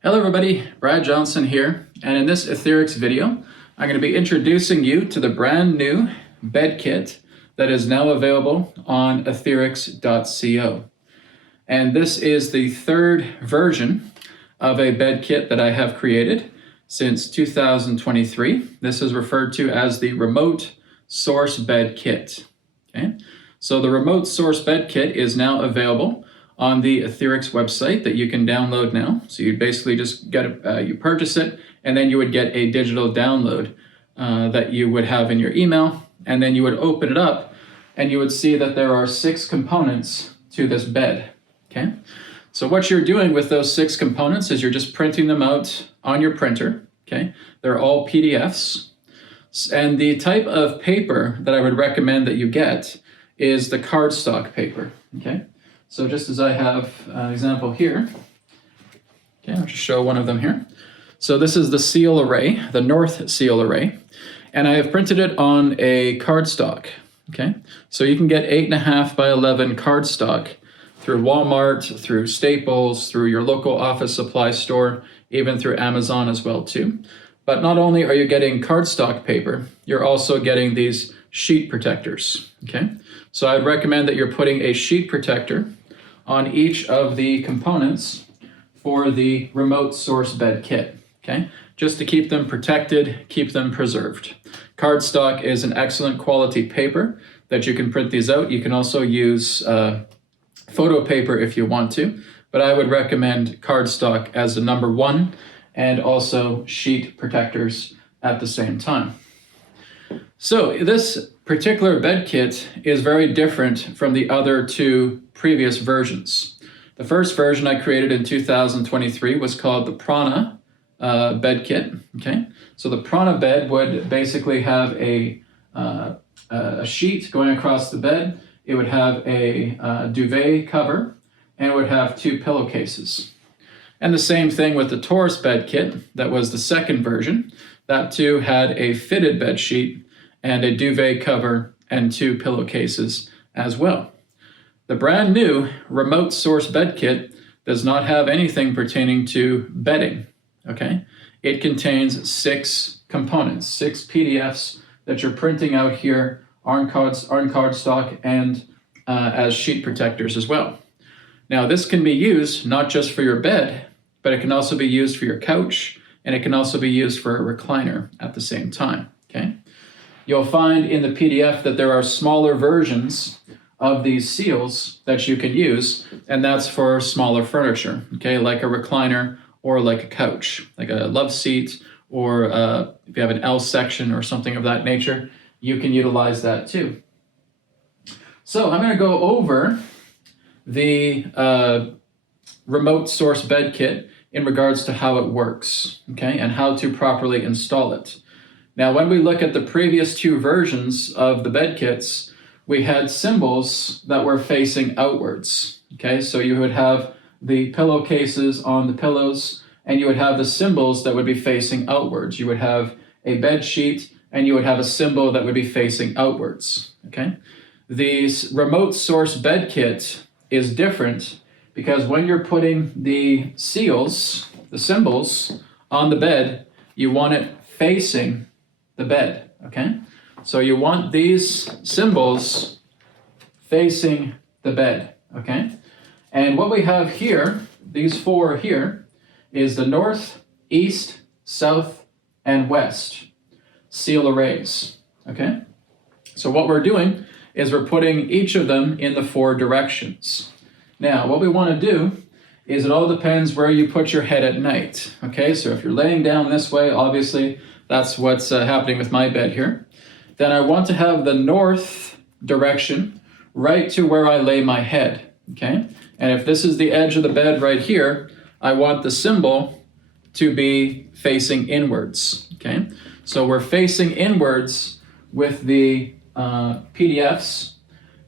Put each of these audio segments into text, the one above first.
Hello everybody, Brad Johnson here, and in this Etherics video, I'm going to be introducing you to the brand new bed kit that is now available on etherics.co. And this is the third version of a bed kit that I have created since 2023. This is referred to as the remote source bed kit. Okay, so the remote source bed kit is now available on the Etherics website that you can download now. So you basically just you purchase it, and then you would get a digital download that you would have in your email, and then you would open it up, and you would see that there are 6 components to this bed. Okay, so what you're doing with those 6 components is you're just printing them out on your printer. Okay, they're all PDFs, and the type of paper that I would recommend that you get is the cardstock paper. Okay. So just as I have an example here, okay, I'll just show one of them here. So this is the seal array, the North seal array, and I have printed it on a cardstock, okay? So you can get 8.5 by 11 cardstock through Walmart, through Staples, through your local office supply store, even through Amazon as well too. But not only are you getting cardstock paper, you're also getting these sheet protectors, okay? So I'd recommend that you're putting a sheet protector on each of the components for the remote source bed kit, okay? Just to keep them protected, keep them preserved. Cardstock is an excellent quality paper that you can print these out. You can also use photo paper if you want to, but I would recommend cardstock as the number 1 and also sheet protectors at the same time. So this particular bed kit is very different from the other 2 previous versions. The first version I created in 2023 was called the Prana bed kit. Okay, so the Prana bed would basically have a sheet going across the bed. It would have a duvet cover, and it would have 2 pillowcases. And the same thing with the Taurus bed kit. That was the second version. That too had a fitted bed sheet and a duvet cover and 2 pillowcases as well. The brand new remote source bed kit does not have anything pertaining to bedding, okay? It contains 6 components, 6 PDFs that you're printing out here on cardstock and as sheet protectors as well. Now this can be used not just for your bed, but it can also be used for your couch, and it can also be used for a recliner at the same time, okay? You'll find in the PDF that there are smaller versions of these seals that you can use, and that's for smaller furniture, okay, like a recliner or like a couch, like a love seat, or if you have an L section or something of that nature, you can utilize that too. So I'm going to go over the remote source bed kit in regards to how it works, okay, and how to properly install it. Now, when we look at the previous 2 versions of the bed kits, we had symbols that were facing outwards, okay? So you would have the pillowcases on the pillows, and you would have the symbols that would be facing outwards. You would have a bed sheet, and you would have a symbol that would be facing outwards, okay? The remote source bed kit is different because when you're putting the seals, the symbols, on the bed, you want it facing the bed, okay? So you want these symbols facing the bed, okay? And what we have here, these 4 here, is the North, East, South, and West seal arrays, okay? So what we're doing is we're putting each of them in the 4 directions. Now, what we want to do is it all depends where you put your head at night, okay? So if you're laying down this way, obviously, that's what's happening with my bed here. Then I want to have the north direction right to where I lay my head, okay? And if this is the edge of the bed right here, I want the symbol to be facing inwards, okay? So we're facing inwards with the PDFs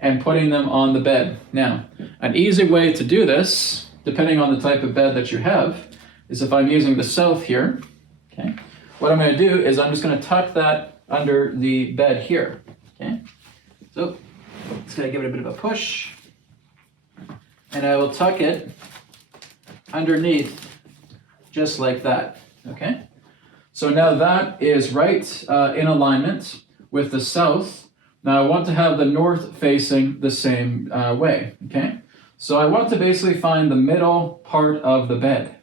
and putting them on the bed. Now, an easy way to do this, depending on the type of bed that you have, is if I'm using the south here, okay? What I'm going to do is I'm just going to tuck that under the bed here, okay? So, just going to give it a bit of a push, and I will tuck it underneath just like that, okay? So now that is right in alignment with the south. Now I want to have the north facing the same way, okay? So I want to basically find the middle part of the bed.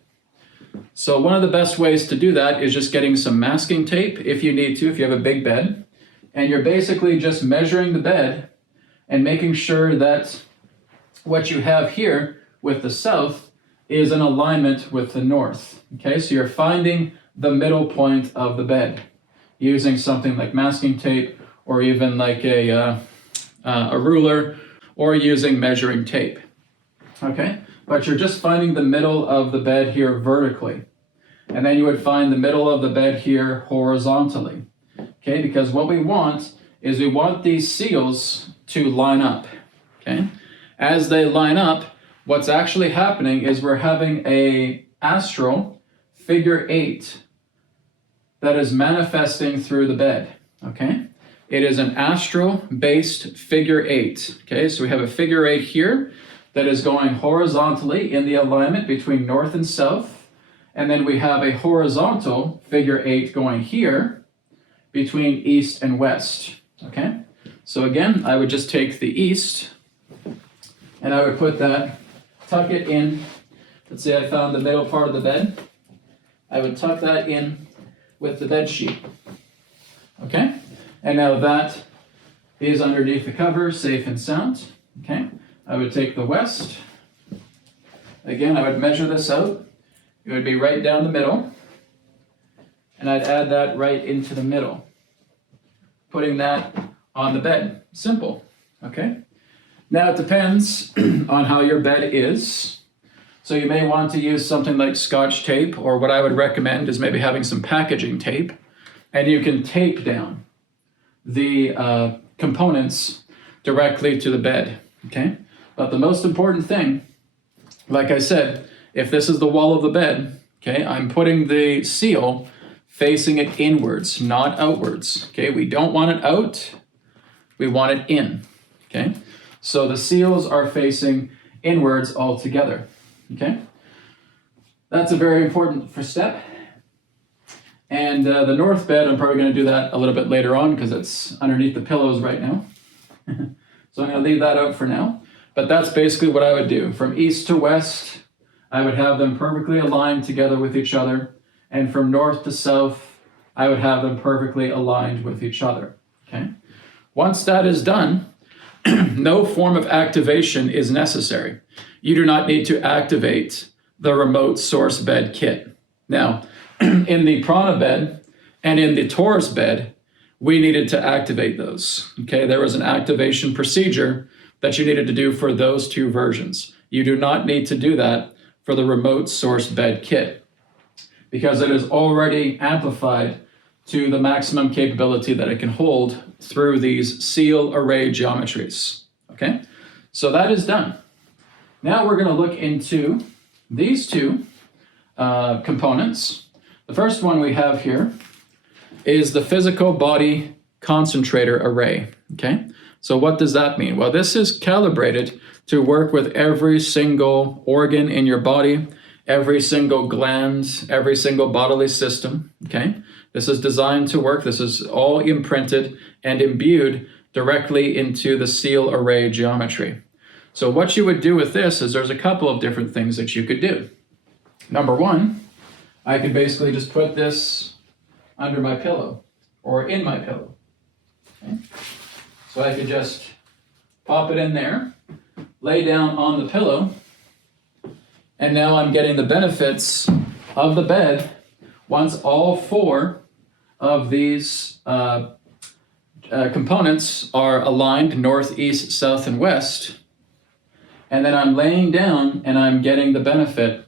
So one of the best ways to do that is just getting some masking tape if you need to, if you have a big bed. And you're basically just measuring the bed and making sure that what you have here with the south is in alignment with the north. Okay, so you're finding the middle point of the bed using something like masking tape or even like a ruler or using measuring tape. Okay, but you're just finding the middle of the bed here vertically. And then you would find the middle of the bed here horizontally. Okay, because what we want is we want these seals to line up. Okay, as they line up, what's actually happening is we're having a astral figure 8 that is manifesting through the bed. Okay, it is an astral based figure 8. Okay, so we have a figure 8 here that is going horizontally in the alignment between north and south, and then we have a horizontal figure 8 going here between east and west. Okay, so again, I would just take the east and I would put that, tuck it in. Let's say I found the middle part of the bed. I would tuck that in with the bed sheet. Okay, and now that is underneath the cover, safe and sound. Okay, I would take the west. Again, I would measure this out. It would be right down the middle. And I'd add that right into the middle, putting that on the bed. Simple, okay? Now it depends on how your bed is. So you may want to use something like Scotch tape, or what I would recommend is maybe having some packaging tape, and you can tape down the components directly to the bed, okay? But the most important thing, like I said, if this is the wall of the bed, okay, I'm putting the seal facing it inwards, not outwards. Okay, we don't want it out, we want it in. Okay, so the seals are facing inwards altogether. Okay, that's a very important first step. And the north bed, I'm probably going to do that a little bit later on because it's underneath the pillows right now. So I'm going to leave that out for now. But that's basically what I would do. From east to west, I would have them perfectly aligned together with each other. And from north to south, I would have them perfectly aligned with each other, okay? Once that is done, no form of activation is necessary. You do not need to activate the remote source bed kit. Now, in the prana bed and in the Taurus bed, we needed to activate those, okay? There was an activation procedure that you needed to do for those two versions. You do not need to do that for the remote source bed kit, because it is already amplified to the maximum capability that it can hold through these seal array geometries. Okay, so that is done. Now we're going to look into these two components. The first one we have here is the physical body concentrator array. Okay, so what does that mean? Well, this is calibrated to work with every single organ in your body, every single gland, every single bodily system, okay? This is designed to work. This is all imprinted and imbued directly into the seal array geometry. So what you would do with this is there's a couple of different things that you could do. Number one, I could basically just put this under my pillow or in my pillow. Okay? So I could just pop it in there, lay down on the pillow, and now I'm getting the benefits of the bed once all four of these components are aligned north, east, south, and west. And then I'm laying down and I'm getting the benefit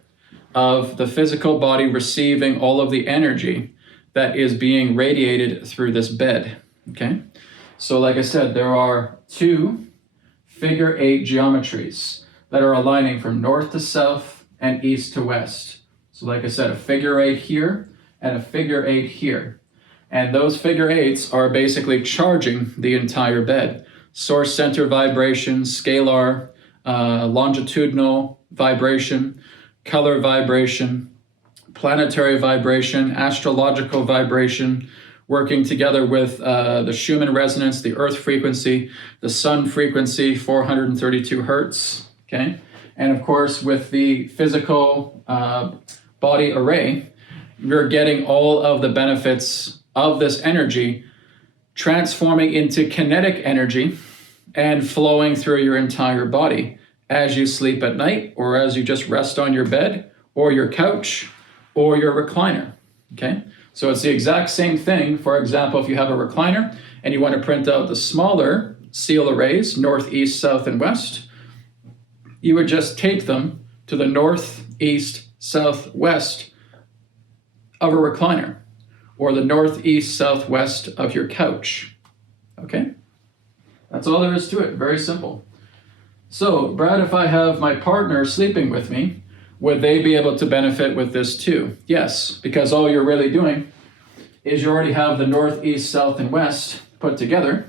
of the physical body receiving all of the energy that is being radiated through this bed, okay? So like I said, there are two figure 8 geometries that are aligning from north to south and east to west. So like I said, a figure 8 here and a figure 8 here. And those figure 8s are basically charging the entire bed. Source center vibration, scalar, longitudinal vibration, color vibration, planetary vibration, astrological vibration, working together with the Schumann resonance, the Earth frequency, the Sun frequency, 432 hertz, okay? And of course, with the physical body array, you're getting all of the benefits of this energy transforming into kinetic energy and flowing through your entire body as you sleep at night, or as you just rest on your bed or your couch or your recliner, okay? So it's the exact same thing. For example, if you have a recliner and you want to print out the smaller seal arrays, north, east, south, and west, you would just tape them to the north, east, south, west of a recliner, or the north, east, south, west of your couch, okay? That's all there is to it, very simple. So, Brad, if I have my partner sleeping with me, would they be able to benefit with this too? Yes, because all you're really doing is you already have the north, east, south, and west put together.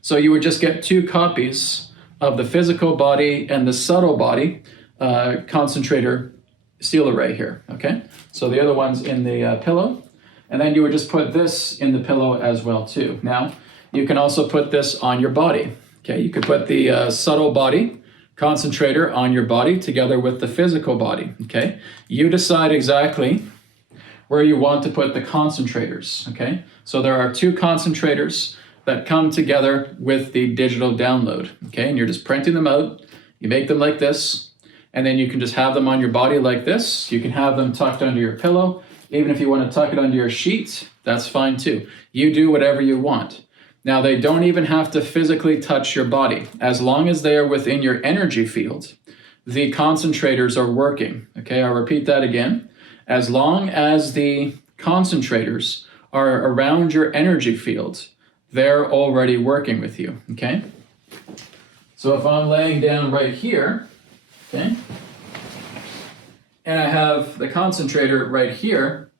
So you would just get 2 copies of the physical body and the subtle body concentrator seal array here, okay? So the other one's in the pillow, and then you would just put this in the pillow as well too. Now, you can also put this on your body, okay? You could put the subtle body concentrator on your body together with the physical body, okay? You decide exactly where you want to put the concentrators, okay? So there are 2 concentrators that come together with the digital download, okay? And you're just printing them out. You make them like this, and then you can just have them on your body like this. You can have them tucked under your pillow. Even if you want to tuck it under your sheets, that's fine too. You do whatever you want. Now, they don't even have to physically touch your body. As long as they are within your energy field, the concentrators are working, okay? I'll repeat that again. As long as the concentrators are around your energy field, they're already working with you, okay? So if I'm laying down right here, okay, and I have the concentrator right here,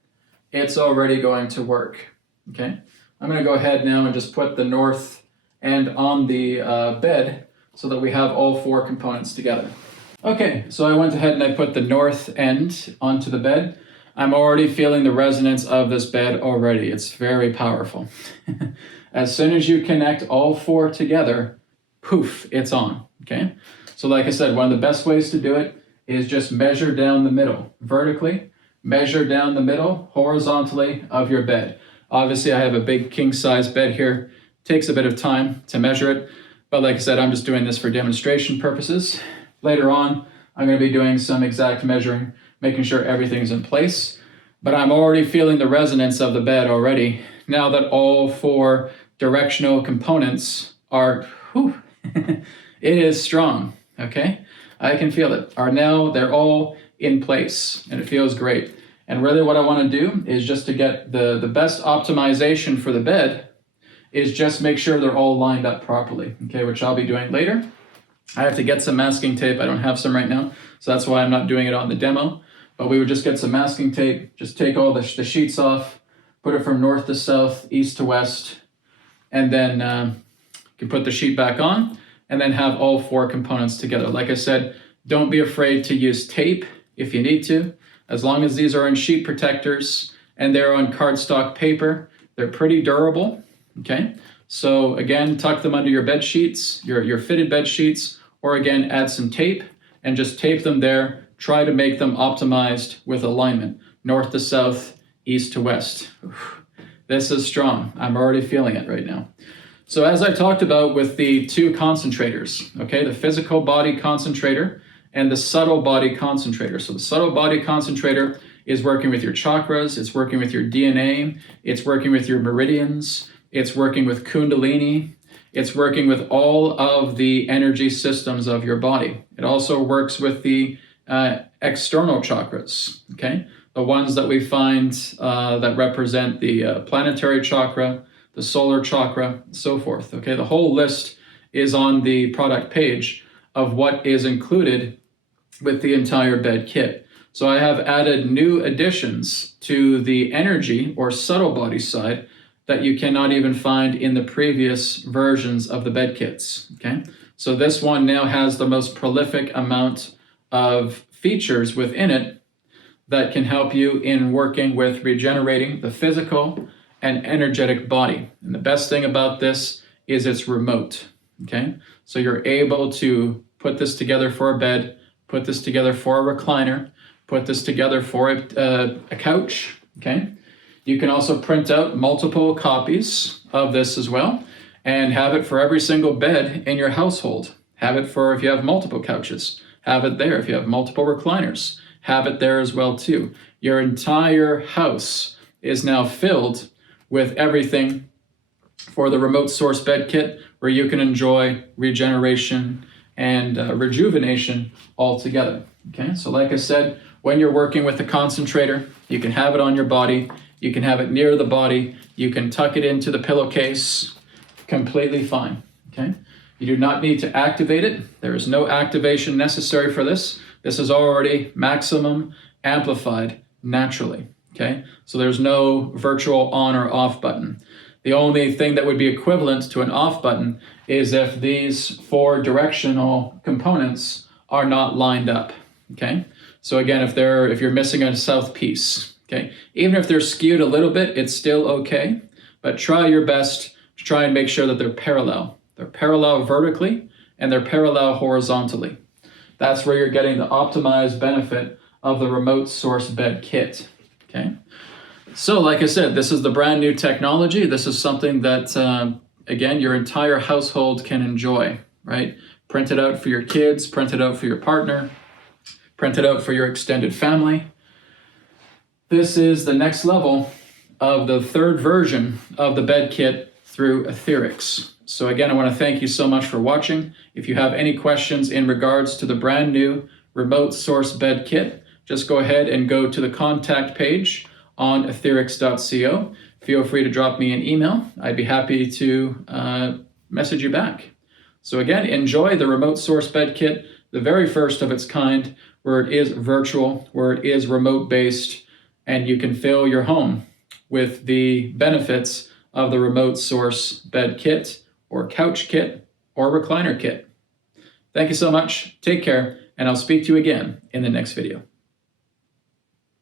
it's already going to work, okay? I'm going to go ahead now and just put the north end on the bed so that we have all 4 components together. Okay, so I went ahead and I put the north end onto the bed. I'm already feeling the resonance of this bed already. It's very powerful. As soon as you connect all 4 together, poof, it's on, okay? So like I said, one of the best ways to do it is just measure down the middle, vertically, measure down the middle, horizontally of your bed. Obviously, I have a big king-size bed here. It takes a bit of time to measure it, but like I said, I'm just doing this for demonstration purposes. Later on, I'm going to be doing some exact measuring, making sure everything's in place, but I'm already feeling the resonance of the bed already. Now that all 4 directional components are, it is strong, okay? I can feel it. They're all in place, and it feels great. And really what I want to do is just to get the best optimization for the bed is just make sure they're all lined up properly, okay, which I'll be doing later. I have to get some masking tape. I don't have some right now, so that's why I'm not doing it on the demo. But we would just get some masking tape, just take all the sheets off, put it from north to south, east to west, and then you can put the sheet back on, and then have all 4 components together. Like I said, don't be afraid to use tape if you need to. As long as these are in sheet protectors and they're on cardstock paper, they're pretty durable, okay? So again, tuck them under your bed sheets, your fitted bed sheets, or again, add some tape and just tape them there. Try to make them optimized with alignment, north to south, east to west. This is strong. I'm already feeling it right now. So as I talked about with the 2 concentrators, okay, the physical body concentrator and the subtle body concentrator. So the subtle body concentrator is working with your chakras, it's working with your DNA, it's working with your meridians, it's working with Kundalini, it's working with all of the energy systems of your body. It also works with the external chakras, okay? The ones that we find that represent the planetary chakra, the solar chakra, so forth, okay? The whole list is on the product page of what is included with the entire bed kit. So I have added new additions to the energy or subtle body side that you cannot even find in the previous versions of the bed kits, okay? So this one now has the most prolific amount of features within it that can help you in working with regenerating the physical and energetic body. And the best thing about this is it's remote, okay? So you're able to put this together for a bed, put this together for a recliner, put this together for a couch, okay? You can also print out multiple copies of this as well and have it for every single bed in your household. Have it for if you have multiple couches. Have it there if you have multiple recliners. Have it there as well too. Your entire house is now filled with everything for the remote source bed kit where you can enjoy regeneration and rejuvenation all together. Okay, so like I said, when you're working with a concentrator, you can have it on your body, you can have it near the body, you can tuck it into the pillowcase, completely fine. Okay, you do not need to activate it. There is no activation necessary for this. This is already maximum amplified naturally. Okay, so there's no virtual on or off button. The only thing that would be equivalent to an off button is if these 4 directional components are not lined up. Okay, so again, if you're missing a south piece, okay, even if they're skewed a little bit, it's still okay, but try your best to try and make sure that they're parallel. They're parallel vertically and they're parallel horizontally. That's where you're getting the optimized benefit of the remote source bed kit. Okay, so like I said, this is the brand new technology. This is something that, again, your entire household can enjoy, right? Print it out for your kids, print it out for your partner, print it out for your extended family. This is the next level of the 3rd version of the bed kit through Etherics. So again, I want to thank you so much for watching. If you have any questions in regards to the brand new remote source bed kit, just go ahead and go to the contact page on etherics.co. Feel free to drop me an email. I'd be happy to message you back. So again, enjoy the remote source bed kit, the very first of its kind, where it is virtual, where it is remote based, and you can fill your home with the benefits of the remote source bed kit or couch kit or recliner kit. Thank you so much. Take care, and I'll speak to you again in the next video.